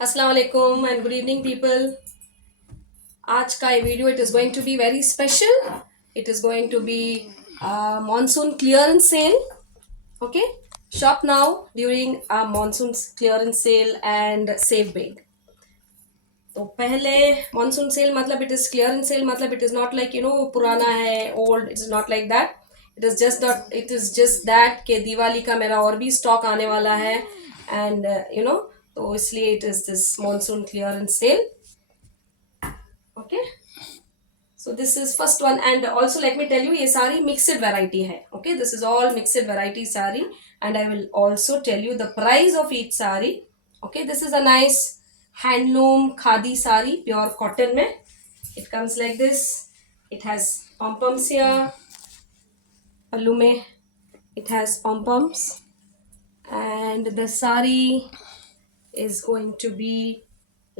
अस्सलाम वालेकुम and good evening people. आज का ये video it is going to be very special. It is going to be monsoon clearance sale. Okay, shop now during monsoon clearance sale and save big. तो पहले monsoon sale मतलब it is clearance cell मतलब it is not like पुराना है old. It is not like that. It is just that कि दिवाली का मेरा और भी स्टॉक आने वाला है एंड तो इसलिए it is this monsoon clearance sale. Okay, so this is first one and also let me tell you ये सारी mixed variety है. Okay, this is all mixed variety sari and I will also tell you the price of each sari. Okay, this is a nice handloom khadi sari pure cotton में. It comes like this. It has pom poms here. pallu में it has pom poms and the sari is going to be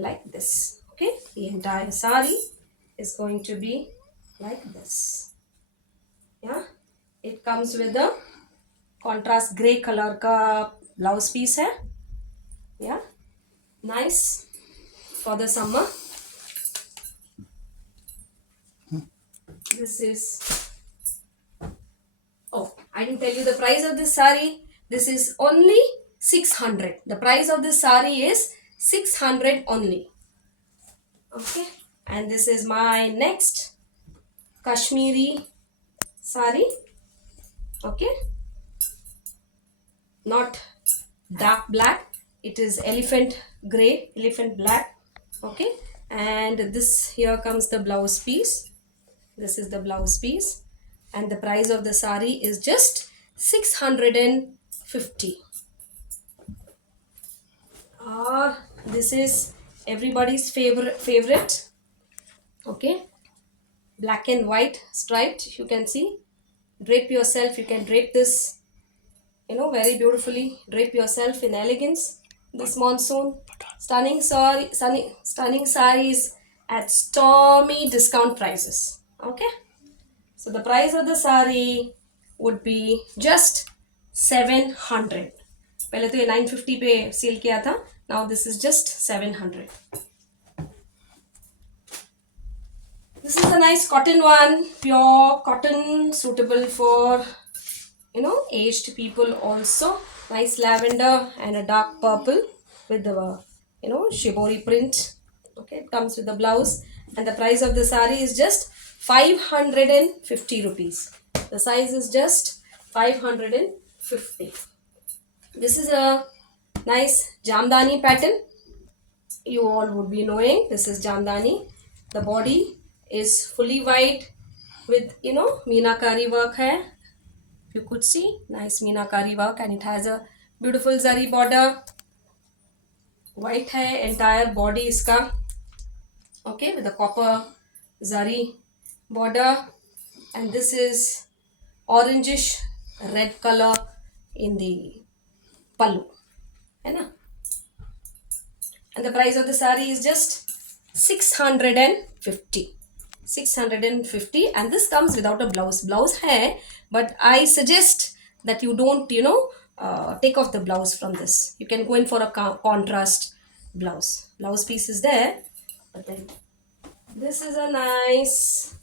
like this. Okay, the entire sari is going to be like this. Yeah, it comes with a contrast gray color का blouse piece है. Yeah, nice for the summer. This is, oh, I didn't tell you the price of this sari. This is only 600. The price of this sari is 600 only. Okay, and this is my next Kashmiri sari. Okay, not dark black, it is elephant gray, elephant black. Okay, and this here comes the blouse piece. This is the blouse piece and the price of the sari is just 650. This is everybody's favorite. Okay, black and white striped. You can see, drape yourself. You can drape this very beautifully. Drape yourself in elegance this monsoon. Stunning sarees at stormy discount prices. Okay, so the price of the saree would be just 700. पहले तो ये 950 पे cell किया था. Now this is just 700. This is a nice cotton one, pure cotton, suitable for aged people also. Nice lavender and a dark purple with the shibori print. Okay, it comes with the blouse and the price of the sari is just 550 rupees. The size is just 550. This is a nice jamdani pattern. You all would be knowing this is jamdani. The body is fully white with meenakari work hai. You could see nice meenakari work and it has a beautiful zari border. White hai entire body iska. Okay, with a copper zari border and this is orangish red color in the pallu, hai na? And the price of the sari is just 650. 650 and this comes without a blouse hai, but I suggest that you don't take off the blouse from this. You can go in for a contrast blouse piece is there, but then this is a nice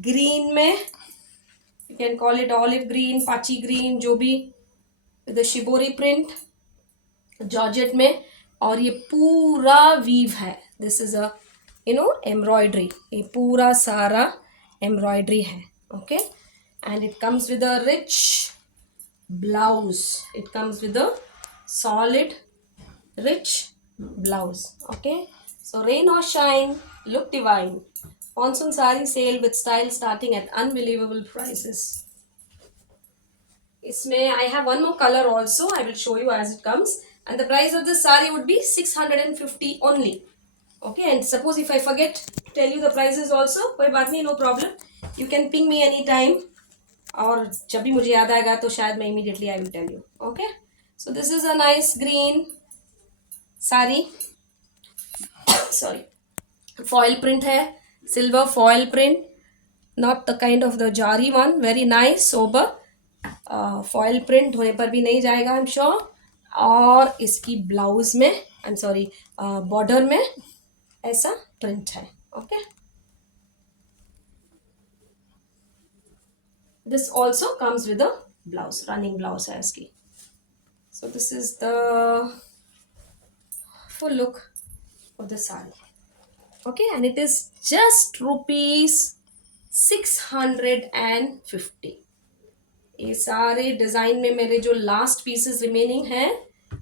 green mein, you can call it olive green, pachi green, jo bhi, with the shibori print georgette में और ये पूरा weave है. This is a embroidery. ये पूरा सारा embroidery है. Okay, and it comes with a rich blouse. It comes with a solid rich blouse. Okay, so rain और shine, look divine. Monsoon sari sale with style starting at unbelievable prices. इसमें I have one more color also. I will show you as it comes. And the price of this saree would be 650 only. Okay, and suppose if I forget to tell you the prices also, कोई बात नहीं, no problem. You can ping me anytime. और जब भी मुझे याद आएगा तो शायद मैं immediately I will tell you. Okay, so this is a nice green saree. Sorry, foil print है, silver foil print, not the kind of the jari one. Very nice, sober. Foil print होने पर भी नहीं जाएगा, I am sure. और इसकी blouse में, I am sorry, border में ऐसा प्रिंट है. Okay, this also comes with a blouse, running blouse है इसकी. So this is the full look of the sari. Okay, and it is just rupees 650. ये सारे डिजाइन में मेरे जो लास्ट पीसेस रिमेनिंग हैं,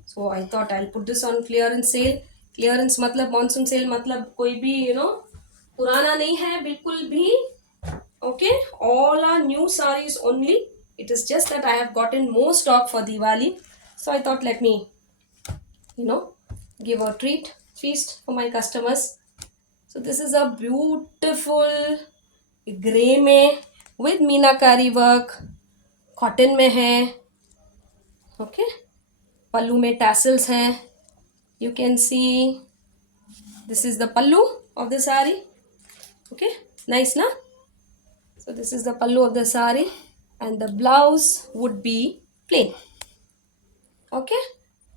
so I thought I put this on clearance sale. Clearance मतलब monsoon sale, मतलब कोई भी पुराना नहीं है बिल्कुल भी. Okay, all are new sarees only. It is just that I have gotten more stock for Diwali, so I thought let me give a feast for my customers. So this is a beautiful grey में with meenakari work, cotton में है. Okay, पल्लू में tassels हैं. You can see this is the pallu of the sari. Okay, nice na? So this is the pallu of the sari, and the blouse would be plain. Okay,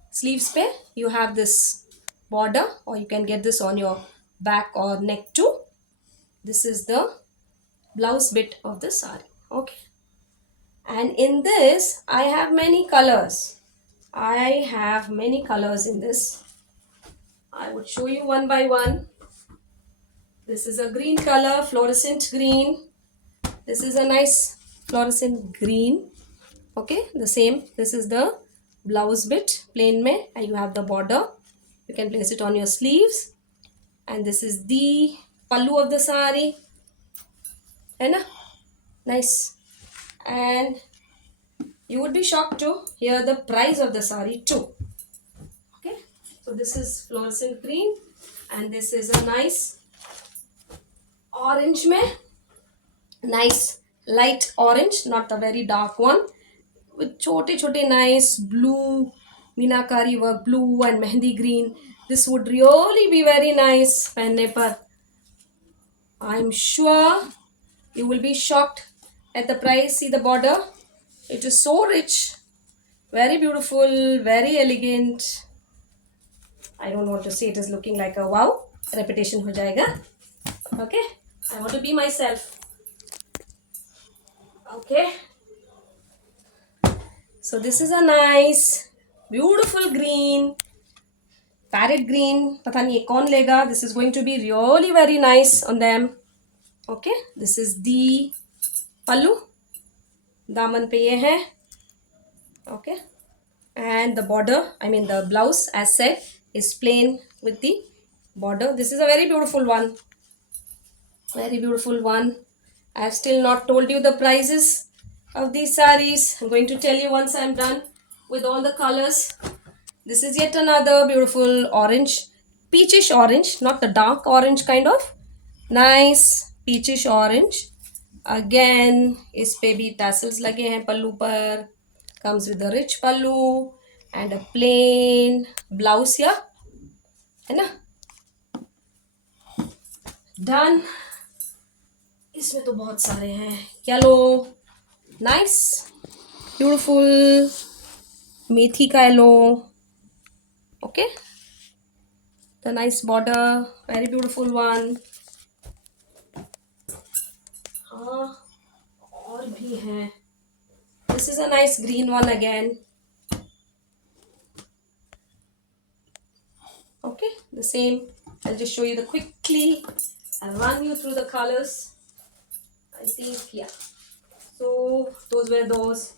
sleeves pe you have this border, or you can get this on your back or neck too. This is the blouse bit of the sari. Okay, and in this I have many colors. I have many colors in this. I would show you one by one. This is a green color, fluorescent green. This is a nice fluorescent green. Okay, the same. This is the blouse bit, plain mein, and you have the border. You can place it on your sleeves. And this is the pallu of the sari. Hai na? Nice. And you would be shocked to hear the price of the sari too. Okay, so this is fluorescent green, and this is a nice orange mein. Nice light orange, not the very dark one, with chote chote nice blue meenakari work, blue and mehndi green. This would really be very nice पहनने पर. I'm sure you will be shocked at the price. See the border, it is so rich, very beautiful, very elegant. I don't want to say it is looking like a wow, repetition हो जाएगा. Okay, I want to be myself. Okay, so this is a nice beautiful green, parrot green. पता नहीं ये कौन लेगा. This is going to be really very nice on them. Okay, this is the pallu. दामन पे ये है. Okay, and the border, I mean the blouse, as said, is plain with the border. This is a very beautiful one. Very beautiful one. I have still not told you the prices of these sarees. I'm going to tell you once I'm done with all the colors. This is yet another beautiful orange, peachish orange, not the dark orange kind of. Nice peachish orange. Again, इस पे भी tassels लगे हैं पल्लू पर. Comes with a rich pallu and a plain blouse here. है ना? Done. इसमें तो बहुत सारे हैं. येलो, नाइस, ब्यूटिफुल, मेथी का yellow. Okay, the nice border, very beautiful one. हाँ, और भी हैं. This is a nice green one again. Okay, the same. I'll just show you the quickly. I'll run you through the colors. I think, yeah. So those were those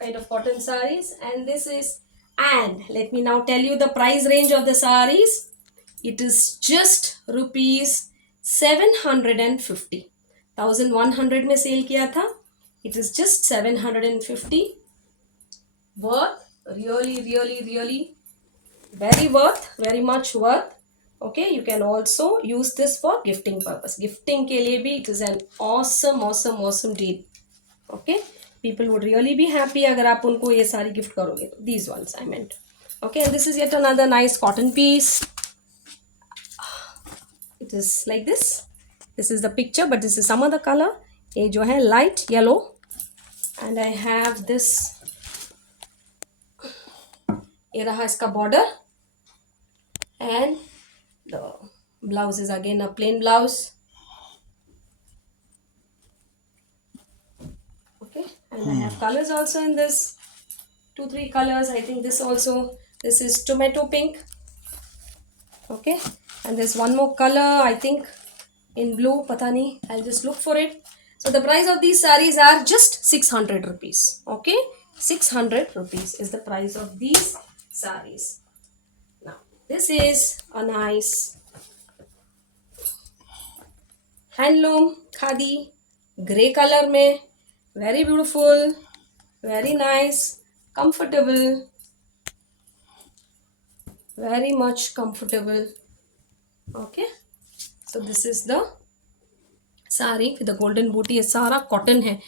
kind of cotton sarees, and this is, and let me now tell you the price range of the sarees. It is just rupees 750. 1100 में cell किया था. It is just 750. Worth, really, really, really very worth, very much worth. Okay, you can also use this for gifting purpose. Gifting के लिए भी it is an awesome deal. Okay, people would really be happy अगर आप उनको ये सारी gift करोगे तो. These ones I meant. Okay, and this is yet another nice cotton piece. It is like this. This is the picture, but this is some other color. ये जो है light yellow, and I have this ये रहा इसका border, and the blouse is again a plain blouse. Okay, and I have colors also in this, 2 3 colors. I think this also, this is tomato pink. Okay, and there's one more color, I think in blue, pata nahi, I'll just look for it. So the price of these sarees are just 600 rupees. Okay, 600 rupees is the price of these sarees. Now this is a nice handloom khadi grey colour में, very beautiful, very nice, comfortable, very much comfortable. Okay, so this is the sari with the golden booty. ये सारा cotton है,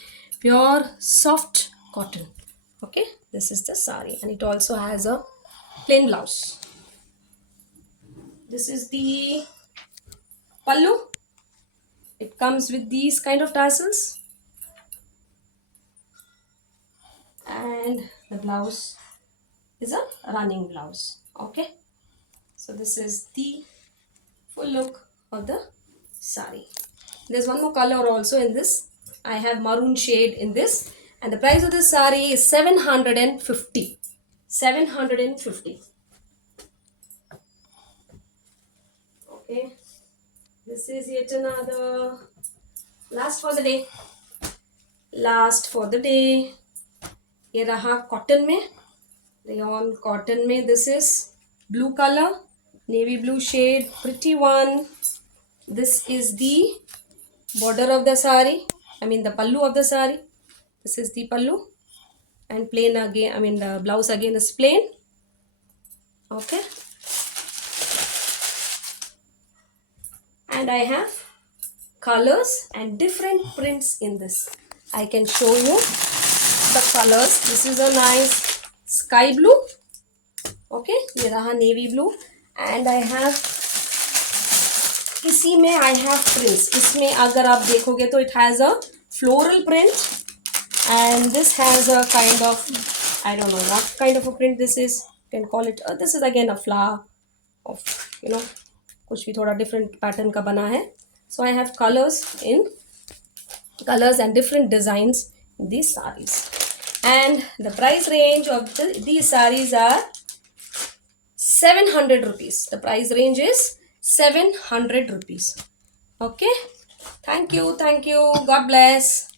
pure soft cotton. Okay, this is the sari, and it also has a plain blouse. This is the pallu. It comes with these kind of tassels, and the blouse is a running blouse. Okay, so this is the full look of the sari. There's one more color also in this. I have maroon shade in this, and the price of this sari is 750. 750. Okay, this is yet another last for the day. Last for the day. ये रहा cotton में, rayon cotton में. This is blue colour, navy blue shade, pretty one. This is the border of the sari, I mean the pallu of the sari. This is the pallu, and plain again, I mean the blouse again is plain. Okay, and I have colors and different prints in this. I can show you the colors. This is a nice sky blue. Okay, ये रहा navy blue, and I have, इसी में I have prints. इसमें अगर आप देखोगे तो it has a floral print, and this has a kind of, I don't know what kind of a print this is. You can call it, this is again a flower of, you know, कुछ भी थोड़ा different pattern का बना है. So I have colors and different designs in these sarees. And the price range of these sarees are 700 rupees. The price range is 700 rupees. Okay, thank you, God bless.